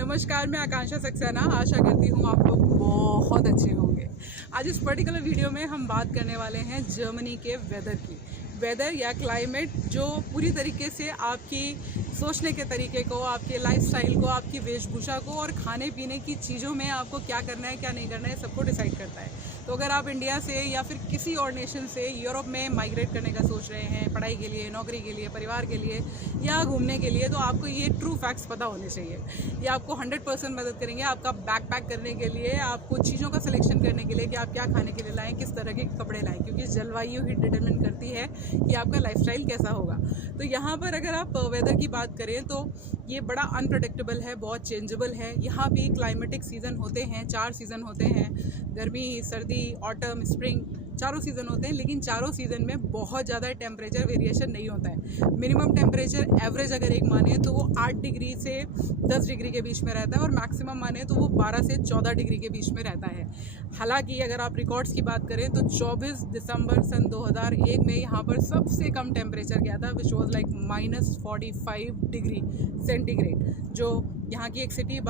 नमस्कार, मैं आकांक्षा सक्सेना। आशा करती हूँ आप लोग बहुत अच्छे होंगे। आज इस पर्टिकुलर वीडियो में हम बात करने वाले हैं जर्मनी के वेदर की। वेदर या क्लाइमेट जो पूरी तरीके से आपकी सोचने के तरीके को, आपके लाइफस्टाइल को, आपकी वेशभूषा को और खाने पीने की चीज़ों में आपको क्या करना है क्या नहीं करना है सबको डिसाइड करता है। तो अगर आप इंडिया से या फिर किसी और नेशन से यूरोप में माइग्रेट करने का सोच रहे हैं पढ़ाई के लिए, नौकरी के लिए, परिवार के लिए या घूमने के लिए, तो आपको ये ट्रू फैक्ट्स पता होने चाहिए। ये आपको 100% मदद करेंगे आपका बैक पैक करने के लिए, आपको चीज़ों का सिलेक्शन करने के लिए कि आप क्या खाने के लिए लाएँ, किस तरह के कपड़े लाएँ, क्योंकि जलवायु ही डिटरमिन करती है कि आपका लाइफस्टाइल कैसा होगा। तो यहाँ पर अगर आप वेदर की बात करें तो ये बड़ा अनप्रडिक्टेबल है, बहुत चेंजेबल है। यहाँ भी क्लाइमेटिक सीज़न होते हैं, 4 सीज़न होते हैं, गर्मी, सर्दी, ऑटम, स्प्रिंग, चारों सीज़न होते हैं। लेकिन चारों सीज़न में बहुत ज़्यादा टेम्परेचर वेरिएशन नहीं होता है। मिनिमम टेम्परेचर एवरेज अगर एक माने तो वो 8 डिग्री से 10 डिग्री के बीच में रहता है और मैक्सिमम माने तो वो 12 से 14 डिग्री के बीच में रहता है। हालांकि अगर आप रिकॉर्ड्स की बात करें तो 24 दिसंबर सन 2001 में यहाँ पर सबसे कम टेम्परेचर गया था, which was like -45 degree centigrade, जो यहाँ की एक सिटी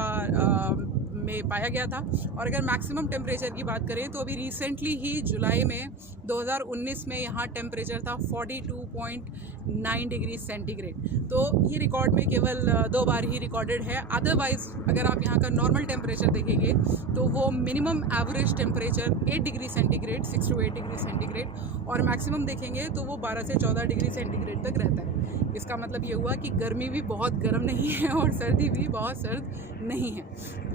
में पाया गया था। और अगर मैक्सिमम टेम्परेचर की बात करें तो अभी रिसेंटली ही जुलाई में 2019 में यहाँ टेम्परेचर था 42.9 डिग्री सेंटीग्रेड। तो ये रिकॉर्ड में केवल 2 बार ही रिकॉर्डेड है। अदरवाइज अगर आप यहाँ का नॉर्मल टेम्परेचर देखेंगे तो वो minimum average temperature 8 degree centigrade, 6 to 8 degree centigrade, और मैक्सिमम देखेंगे तो वो 12 से 14 डिग्री सेंटीग्रेड तक रहता है। इसका मतलब ये हुआ कि गर्मी भी बहुत गर्म नहीं है और सर्दी भी बहुत सर्द नहीं है।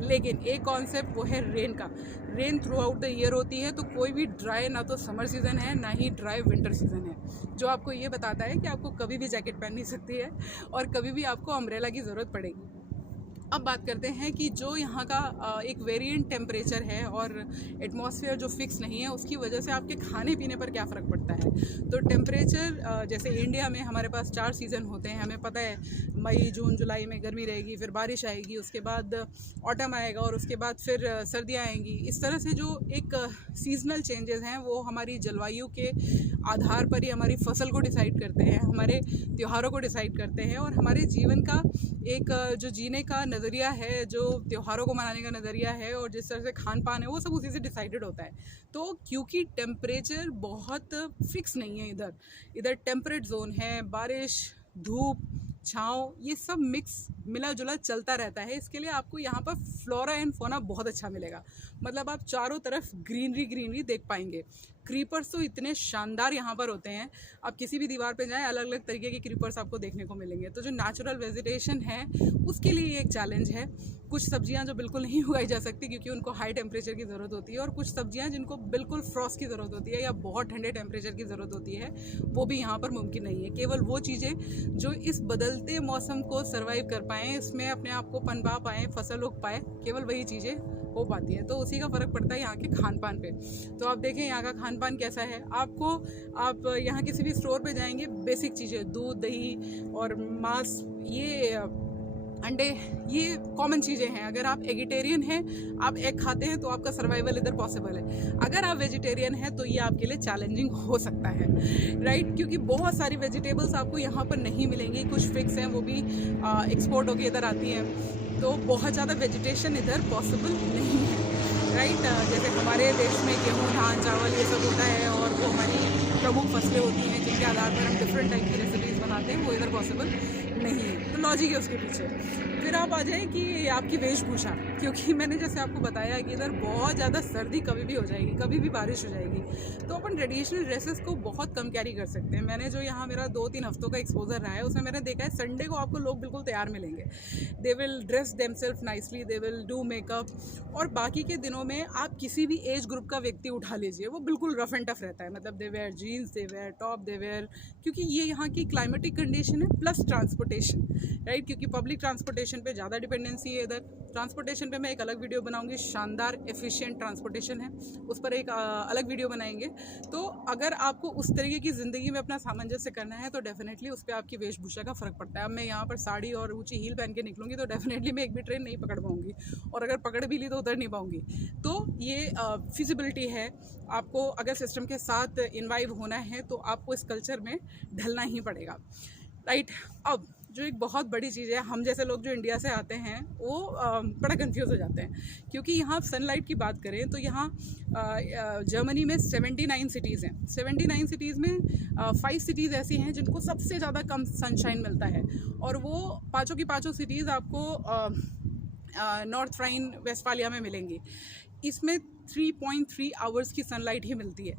लेकिन एक कॉन्सेप्ट वो है रेन का। Rain through out the year होती है, तो कोई भी ड्राई ना तो समर सीज़न है ना ही ड्राई विंटर सीज़न है, जो आपको ये बताता है कि आपको कभी भी जैकेट पहननी सकती है और कभी भी आपको अम्ब्रेला की ज़रूरत पड़ेगी। अब बात करते हैं कि जो यहाँ का एक वेरिएंट टेम्परेचर है और एटमॉस्फेयर जो फिक्स नहीं है, उसकी वजह से आपके खाने पीने पर क्या फ़र्क पड़ता है। तो टेम्परेचर जैसे इंडिया में हमारे पास 4 सीज़न होते हैं, हमें पता है मई, जून, जुलाई में गर्मी रहेगी, फिर बारिश आएगी, उसके बाद ऑटम आएगा और उसके बाद फिर सर्दियाँ आएंगी। इस तरह से जो एक सीजनल चेंजेस हैं वो हमारी जलवायु के आधार पर ही हमारी फसल को डिसाइड करते हैं, हमारे त्योहारों को डिसाइड करते हैं और हमारे जीवन का एक जो जीने का नज़रिया है, जो त्योहारों को मनाने का नज़रिया है और जिस तरह से खान पान है, वो सब उसी से डिसाइडेड होता है। तो क्योंकि टेम्परेचर बहुत फिक्स नहीं है, इधर टेम्परेट जोन है, बारिश, धूप, छाँव, ये सब मिक्स मिला जुला चलता रहता है। इसके लिए आपको यहाँ पर फ्लोरा एंड फौना बहुत अच्छा मिलेगा। मतलब आप चारों तरफ ग्रीनरी देख पाएंगे। क्रीपर्स तो इतने शानदार यहाँ पर होते हैं, आप किसी भी दीवार पे जाएं अलग अलग तरीके के क्रीपर्स आपको देखने को मिलेंगे। तो जो नेचुरल वेजिटेशन है उसके लिए ये एक चैलेंज है। कुछ सब्जियां जो बिल्कुल नहीं उगाई जा सकती क्योंकि उनको हाई टेम्परेचर की ज़रूरत होती है, और कुछ सब्जियां जिनको बिल्कुल फ्रॉस्ट की ज़रूरत होती है या बहुत ठंडे टेम्परेचर की ज़रूरत होती है, वो भी यहाँ पर मुमकिन नहीं है। केवल वो चीज़ें जो इस बदलते मौसम को सर्वाइव कर पाएँ, इसमें अपने आप को पनपा पाएँ, फसल उग पाए, केवल वही चीज़ें हो पाती है। तो उसी का फ़र्क पड़ता है यहाँ के खान पान पे। तो आप देखें यहाँ का खान पान कैसा है। आप यहाँ किसी भी स्टोर पे जाएंगे, बेसिक चीज़ें, दूध, दही और मांस, ये अंडे, ये कॉमन चीज़ें हैं। अगर आप एगिटेरियन हैं, आप एग खाते हैं, तो आपका सर्वाइवल इधर पॉसिबल है। अगर आप वेजिटेरियन हैं तो ये आपके लिए चैलेंजिंग हो सकता है, राइट, क्योंकि बहुत सारी वेजिटेबल्स आपको यहाँ पर नहीं मिलेंगी। कुछ फिक्स हैं, वो भी एक्सपोर्ट होकर इधर आती हैं, तो बहुत ज़्यादा वेजिटेशन इधर पॉसिबल नहीं है, राइट। जैसे हमारे देश में गेहूँ, धान, चावल ये सब होता है और वो हमारी प्रमुख फसलें होती हैं जिनके आधार पर हम डिफरेंट टाइप की रेसिपीज़ बनाते हैं, वो इधर पॉसिबल नहीं है। तो लॉजिक है उसके पीछे। फिर आप आ जाएँ कि आपकी वेशभूषा, क्योंकि मैंने जैसे आपको बताया कि इधर बहुत ज़्यादा सर्दी कभी भी हो जाएगी, कभी भी बारिश हो जाएगी, तो अपन ट्रेडिशनल ड्रेसेस को बहुत कम कैरी कर सकते हैं। मैंने जो यहाँ मेरा 2-3 हफ्तों का एक्सपोजर रहा है, उसमें मैंने देखा है संडे को आपको लोग बिल्कुल तैयार मिलेंगे। They will dress themselves nicely, they will do makeup, और बाकी के दिनों में आप किसी भी एज ग्रुप का व्यक्ति उठा लीजिए, वो बिल्कुल रफ एंड टफ रहता है। मतलब they wear jeans, they wear top, they wear, क्योंकि ये यहाँ की क्लाइमेटिक कंडीशन है, प्लस ट्रांसपोर्टेशन, राइट, क्योंकि पब्लिक ट्रांसपोर्टेशन पे ज़्यादा डिपेंडेंसी है इधर। ट्रांसपोर्टेशन पे मैं एक अलग वीडियो बनाऊंगी, शानदार एफिशिएंट ट्रांसपोर्टेशन है, उस पर एक अलग वीडियो बनाएंगे। तो अगर आपको उस तरीके की ज़िंदगी में अपना सामंजस्य करना है तो डेफिनेटली उस पर आपकी वेशभूषा का फ़र्क पड़ता है। अब मैं यहाँ पर साड़ी और ऊँची हील पहन के निकलूँगी तो डेफिनेटली मैं एक भी ट्रेन नहीं पकड़ पाऊँगी, और अगर पकड़ भी ली तो उतर नहीं पाऊँगी। तो ये फिजिबिलिटी है। आपको अगर सिस्टम के साथ इन्वाइव होना है तो आपको इस कल्चर में ढलना ही पड़ेगा, राइट। अब जो एक बहुत बड़ी चीज़ है। हम जैसे लोग जो इंडिया से आते हैं वो बड़ा कंफ्यूज हो जाते हैं, क्योंकि यहाँ सनलाइट की बात करें तो यहाँ जर्मनी में 79 सिटीज़ हैं। 79 सिटीज़ में 5 सिटीज़ ऐसी हैं जिनको सबसे ज़्यादा कम सनशाइन मिलता है, और वो पाँचों की पाँचों सिटीज़ आपको नॉर्थ राइन वेस्टफालिया में मिलेंगी। इसमें 3.3 आवर्स की सनलाइट ही मिलती है।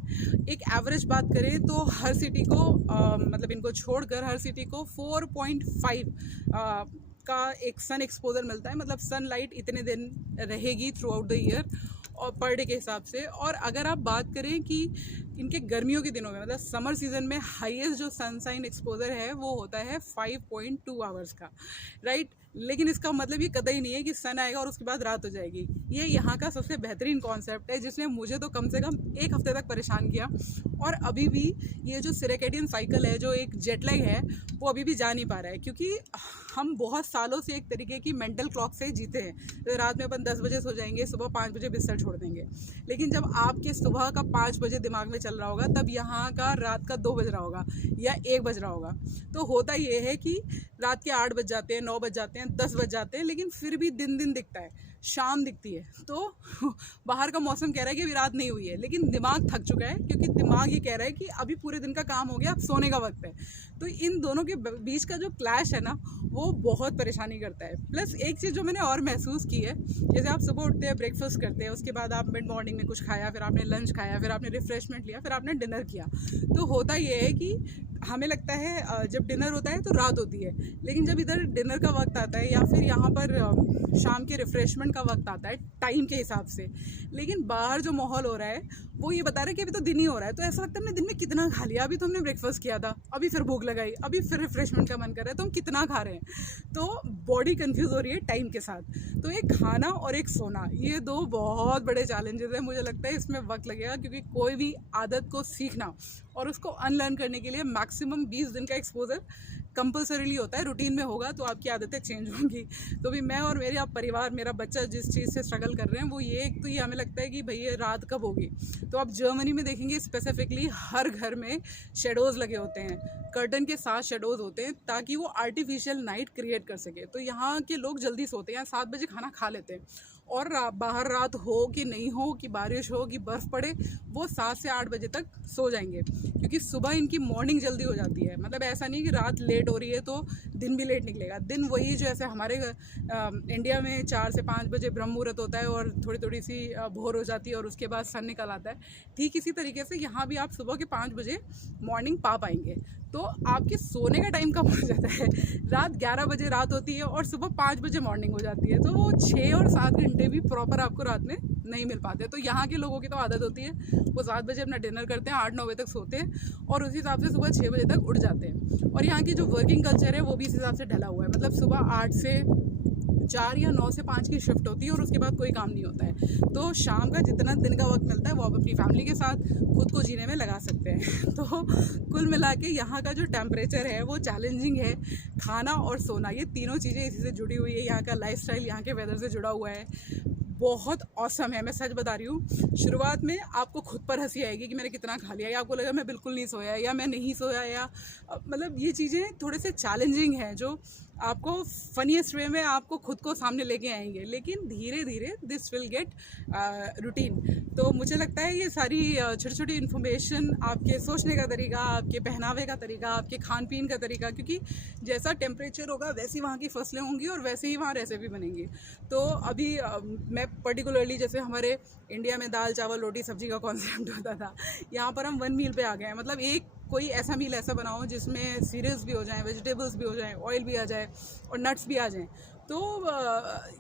एक एवरेज बात करें तो हर सिटी को मतलब इनको छोड़कर हर सिटी को 4.5 का एक सन एक्सपोजर मिलता है। मतलब सनलाइट इतने दिन रहेगी थ्रू आउट द ईयर और पर डे के हिसाब से। और अगर आप बात करें कि इनके गर्मियों के दिनों में मतलब समर सीजन में हाईएस्ट जो सनशाइन एक्सपोजर है वो होता है 5.2 आवर्स का, राइट। लेकिन इसका मतलब ये कतई नहीं है कि सन आएगा और उसके बाद रात हो जाएगी। ये यहाँ का सबसे बेहतरीन कॉन्सेप्ट है जिसने मुझे तो कम से कम एक हफ्ते तक परेशान किया। और अभी भी ये जो सिरेकेडियन साइकिल है, जो एक जेटलैग है, वो अभी भी जा नहीं पा रहा है, क्योंकि हम बहुत सालों से एक तरीके की मेंटल क्लॉक से जीते हैं। तो रात में अपन 10 बजे सो जाएंगे, सुबह 5 बजे बिस्तर छोड़ देंगे। लेकिन जब आपके सुबह का 5 बजे दिमाग में चल रहा होगा, तब यहाँ का रात का 2 बज रहा होगा या 1 बज रहा होगा। तो होता ये है कि रात के 8 बज जाते हैं, 9 बज जाते हैं, 10 बज जाते हैं, लेकिन फिर भी दिन दिखता है, शाम दिखती है। तो बाहर का मौसम कह रहा है कि अभी रात नहीं हुई है, लेकिन दिमाग थक चुका है, क्योंकि दिमाग ये कह रहा है कि अभी पूरे दिन का काम हो गया, अब सोने का वक्त है। तो इन दोनों के बीच का जो क्लैश है ना, वो बहुत परेशानी करता है। प्लस एक चीज़ जो मैंने और महसूस की है, जैसे आप सुबह उठते हैं, ब्रेकफास्ट करते हैं, उसके बाद आप मिड मॉर्निंग में कुछ खाया, फिर आपने लंच खाया, फिर आपने रिफ्रेशमेंट लिया, फिर आपने डिनर किया। तो होता ये है कि हमें लगता है जब डिनर होता है तो रात होती है, लेकिन जब इधर डिनर का वक्त आता है या फिर यहाँ पर शाम के रिफ्रेशमेंट का वक्त आता है टाइम के हिसाब से, लेकिन बाहर जो माहौल हो रहा है वो ये बता रहा है कि अभी तो दिन ही हो रहा है। तो ऐसा लगता है हमने दिन में कितना खा लिया, अभी तो हमने ब्रेकफास्ट किया था, अभी फिर भूख लगाई, अभी फिर रिफ्रेशमेंट का मन कर रहा है, तो हम कितना खा रहे हैं। तो बॉडी कंफ्यूज हो रही है टाइम के साथ। तो एक खाना और एक सोना, ये दो बहुत बड़े चैलेंजेस हैं। मुझे लगता है इसमें वक्त लगेगा, क्योंकि कोई भी आदत को सीखना और उसको अनलर्न करने के लिए मैक्सिमम 20 दिन का एक्सपोजर कंपलसरीली होता है। रूटीन में होगा तो आपकी आदतें चेंज होंगी। तो भी मैं और मेरे परिवार, मेरा बच्चा जिस चीज़ से स्ट्रगल कर रहे हैं वो ये, एक तो ये हमें लगता है कि भैया रात कब होगी। तो आप जर्मनी में देखेंगे स्पेसिफिकली हर घर में शेडोज़ लगे होते हैं, कर्टन के साथ शेडोज़ होते हैं, ताकि वो आर्टिफिशियल नाइट क्रिएट कर सके। तो यहाँ के लोग जल्दी सोते हैं, 7 बजे खाना खा लेते हैं, और बाहर रात हो कि नहीं हो, कि बारिश हो कि बर्फ़ पड़े, वो 7 से 8 बजे तक सो जाएंगे, क्योंकि सुबह इनकी मॉर्निंग जल्दी हो जाती है। मतलब ऐसा नहीं कि रात लेट हो रही है तो दिन भी लेट निकलेगा। दिन वही जो ऐसे हमारे इंडिया में 4 से 5 बजे ब्रह्म मुहूर्त होता है और थोड़ी सी भोर हो जाती है और उसके बाद सन निकल आता है, ठीक इसी तरीके से यहाँ भी आप सुबह के 5 बजे मॉर्निंग पा पाएंगे। तो आपके सोने का टाइम कम हो जाता है। रात 11 बजे रात होती है और सुबह 5 बजे मॉर्निंग हो जाती है। तो वो 6 और 7 घंटे भी प्रॉपर आपको रात में नहीं मिल पाते। तो यहाँ के लोगों की तो आदत होती है, वो 7 बजे अपना डिनर करते हैं, 8-9 बजे तक सोते हैं और उसी हिसाब से सुबह 6 बजे तक उठ जाते हैं। और यहाँ की जो वर्किंग कल्चर है वो भी इस हिसाब से ढला हुआ है। मतलब सुबह 8 से 4 या 9 से 5 की शिफ्ट होती है और उसके बाद कोई काम नहीं होता है। तो शाम का जितना दिन का वक्त मिलता है वो आप अपनी फैमिली के साथ खुद को जीने में लगा सकते हैं। तो कुल मिला के यहाँ का जो टेम्परेचर है वो चैलेंजिंग है। खाना और सोना, ये तीनों चीज़ें इसी से जुड़ी हुई है। यहाँ का लाइफस्टाइल यहाँ के वेदर से जुड़ा हुआ है, बहुत ऑसम है। मैं सच बता रही हूँ, शुरुआत में आपको खुद पर हंसी आएगी कि मैंने कितना खा लिया, या आपको लगा मैं बिल्कुल नहीं सोया या मैं नहीं सोया, या मतलब ये चीज़ें थोड़े से चैलेंजिंग हैं जो आपको फनीएस्ट वे में आपको खुद को सामने लेके आएंगे। लेकिन धीरे धीरे दिस विल गेट रूटीन। तो मुझे लगता है ये सारी छोटी छोटी इन्फॉर्मेशन आपके सोचने का तरीका, आपके पहनावे का तरीका, आपके खान पीन का तरीका, क्योंकि जैसा टेम्परेचर होगा वैसी वहाँ की फसलें होंगी और वैसे ही वहाँ रेसिपी बनेंगी। तो अभी मैं पर्टिकुलरली, जैसे हमारे इंडिया में दाल चावल रोटी सब्जी का कॉन्सेप्ट होता था, यहाँ पर हम 1 मील पे आ गए हैं। मतलब एक कोई ऐसा मील ऐसा बनाओ जिसमें सीरियल्स भी हो जाएं, वेजिटेबल्स भी हो जाएं, ऑयल भी आ जाए और नट्स भी आ जाएं। तो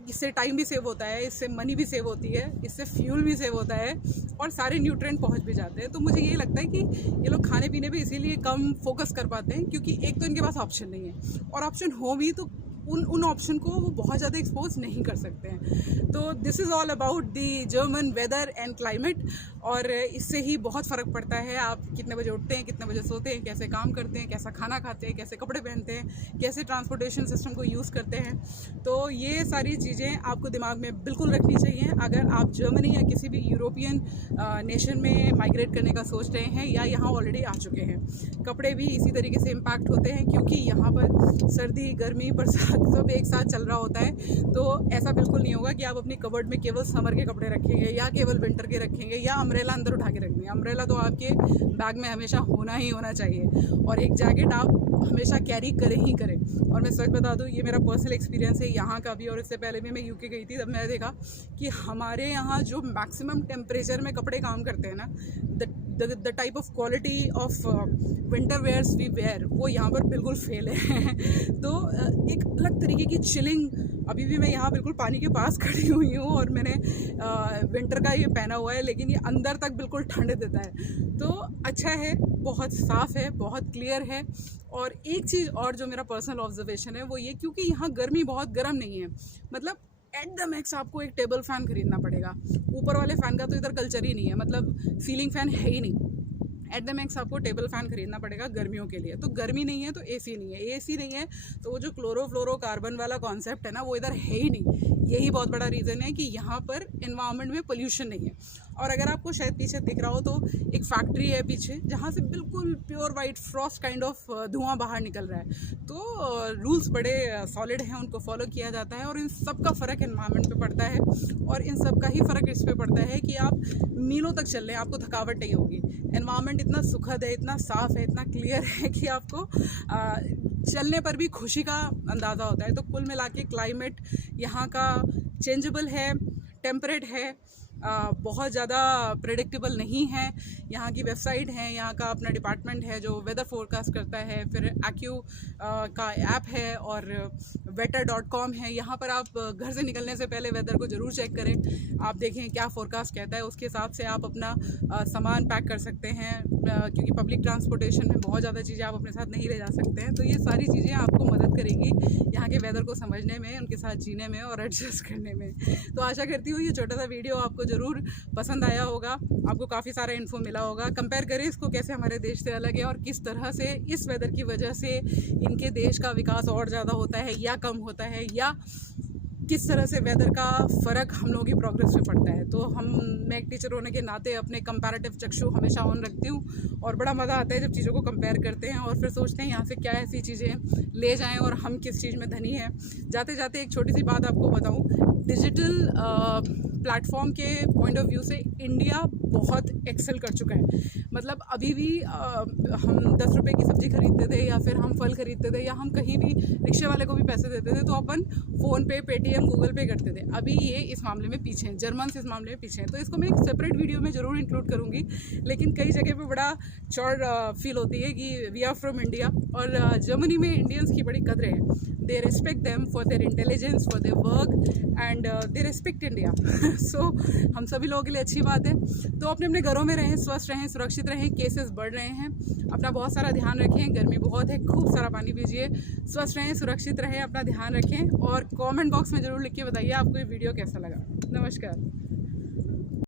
इससे टाइम भी सेव होता है, इससे मनी भी सेव होती है, इससे फ्यूल भी सेव होता है और सारे न्यूट्रिएंट पहुंच भी जाते हैं। तो मुझे ये लगता है कि ये लोग खाने पीने पे इसीलिए कम फोकस कर पाते हैं, क्योंकि एक तो इनके पास ऑप्शन नहीं है, और ऑप्शन हो भी तो उन ऑप्शन को वो बहुत ज़्यादा एक्सपोज नहीं कर सकते हैं। तो this is all about the German weather and climate, और इससे ही बहुत फ़र्क पड़ता है आप कितने बजे उठते हैं, कितने बजे सोते हैं, कैसे काम करते हैं, कैसा खाना खाते हैं, कैसे कपड़े पहनते हैं, कैसे ट्रांसपोर्टेशन सिस्टम को यूज़ करते हैं। तो ये सारी चीज़ें आपको दिमाग में बिल्कुल रखनी चाहिए अगर आप जर्मनी या किसी भी यूरोपियन नेशन में माइग्रेट करने का सोच रहे हैं या यहाँ ऑलरेडी आ चुके हैं। कपड़े भी इसी तरीके से इम्पैक्ट होते हैं क्योंकि यहाँ पर सर्दी, गर्मी, बरसात सब एक साथ चल रहा होता है। तो ऐसा बिल्कुल नहीं होगा कि आप अपनी कबर्ड में केवल समर के कपड़े रखेंगे या केवल विंटर के रखेंगे या अम्ब्रेला अंदर उठा के रखेंगे। अम्ब्रेला तो आपके बैग में हमेशा होना ही होना चाहिए, और एक जैकेट आप हमेशा कैरी करें ही करें। और मैं सच बता दूँ, ये मेरा पर्सनल एक्सपीरियंस है यहाँ का भी, और इससे पहले भी मैं यूके गई थी, तब मैंने देखा कि हमारे यहाँ जो मैक्सिमम टेम्परेचर में कपड़े काम करते हैं ना, the type of quality of winter wears we wear, वो यहाँ पर बिल्कुल फेल है। तो एक अलग तरीके की चिलिंग, अभी भी मैं यहाँ बिल्कुल पानी के पास खड़ी हुई हूँ और मैंने विंटर का ये पहना हुआ है, लेकिन ये अंदर तक बिल्कुल ठंड देता है। तो अच्छा है, बहुत साफ़ है, बहुत क्लियर है। और एक चीज़ और जो मेरा पर्सनल ऑब्जर्वेशन है वो ये, क्योंकि यहाँ गर्मी बहुत गर्म नहीं है, मतलब एट द मैक्स आपको एक टेबल फ़ैन खरीदना पड़ेगा। ऊपर वाले फ़ैन का तो इधर कल्चर ही नहीं है, मतलब सीलिंग फ़ैन है ही नहीं। एट द मैक्स आपको टेबल फ़ैन खरीदना पड़ेगा गर्मियों के लिए। तो गर्मी नहीं है तो एसी नहीं है, एसी नहीं है तो वो जो क्लोरोफ्लोरोकार्बन वाला कॉन्सेप्ट है ना, वो इधर है ही नहीं। यही बहुत बड़ा रीज़न है कि यहाँ पर एनवायरनमेंट में पोल्यूशन नहीं है। और अगर आपको शायद पीछे दिख रहा हो तो एक फैक्ट्री है पीछे, जहाँ से बिल्कुल pure white Frost kind of धुआं बाहर निकल रहा है। तो रूल्स बड़े सॉलिड हैं, उनको फॉलो किया जाता है, और इन सब का फ़र्क एनवायरनमेंट पे पड़ता है। और इन सब का ही फ़र्क इस पे पड़ता है कि आप मीलों तक चल रहे हैं, आपको थकावट नहीं होगी। एनवायरनमेंट इतना सुखद है, इतना साफ़ है, इतना क्लियर है कि आपको चलने पर भी खुशी का अंदाज़ा होता है। तो कुल मिला के क्लाइमेट यहाँ का चेंजेबल है, टेम्परेट है, बहुत ज़्यादा प्रेडिक्टेबल नहीं है। यहाँ की वेबसाइट है, यहाँ का अपना डिपार्टमेंट है जो वेदर फोरकास्ट करता है, फिर एक्यू का ऐप है और weather.com है। यहाँ पर आप घर से निकलने से पहले वेदर को ज़रूर चेक करें, आप देखें क्या फोरकास्ट कहता है, उसके हिसाब से आप अपना सामान पैक कर सकते हैं, क्योंकि पब्लिक ट्रांसपोर्टेशन में बहुत ज़्यादा चीज़ें आप अपने साथ नहीं ले जा सकते हैं। तो ये सारी चीज़ें आपको मदद करेंगी यहाँ के वेदर को समझने में, उनके साथ जीने में और एडजस्ट करने में। तो आशा करती हूँ ये छोटा सा वीडियो आपको ज़रूर पसंद आया होगा, आपको काफ़ी सारा इन्फो मिला होगा। कंपेयर करें इसको कैसे हमारे देश से अलग है और किस तरह से इस वेदर की वजह से इनके देश का विकास और ज़्यादा होता है या कम होता है, या किस तरह से वेदर का फ़र्क हम लोगों की प्रोग्रेस में पड़ता है। तो मैं एक टीचर होने के नाते अपने कंपैरेटिव चक्षु हमेशा ऑन रखती हूँ, और बड़ा मज़ा आता है जब चीज़ों को कंपेयर करते हैं और फिर सोचते हैं यहाँ से क्या ऐसी चीज़ें ले जाएं और हम किस चीज़ में धनी हैं। जाते जाते एक छोटी सी बात आपको बताऊँ, डिजिटल प्लेटफॉर्म के पॉइंट ऑफ व्यू से इंडिया बहुत एक्सेल कर चुका है। मतलब अभी भी हम 10 रुपये की सब्ज़ी खरीदते थे या फिर हम फल खरीदते थे या हम कहीं भी रिक्शे वाले को भी पैसे देते थे तो अपन फ़ोन पे, पेटीएम, गूगल पे करते थे। अभी ये इस मामले में पीछे हैं, जर्मन्स इस मामले में पीछे हैं। तो इसको मैं एक सेपरेट वीडियो में ज़रूर इंक्लूड करूँगी, लेकिन कई जगह पे बड़ा चौड़ फील होती है कि वी आर फ्रॉम इंडिया, और जर्मनी में इंडियंस की बड़ी कदरें हैं। They respect them for their intelligence, for their work, and they respect India. So हम सभी लोगों के लिए अच्छी बात है। तो अपने घरों में रहें, स्वस्थ रहें, सुरक्षित रहें। केसेस बढ़ रहे हैं, अपना बहुत सारा ध्यान रखें, गर्मी बहुत है, खूब सारा पानी पीजिए, स्वस्थ रहें, सुरक्षित रहें, अपना ध्यान रखें, और कमेंट बॉक्स में ज़रूर लिख के बताइए आपको ये वीडियो कैसा लगा। नमस्कार।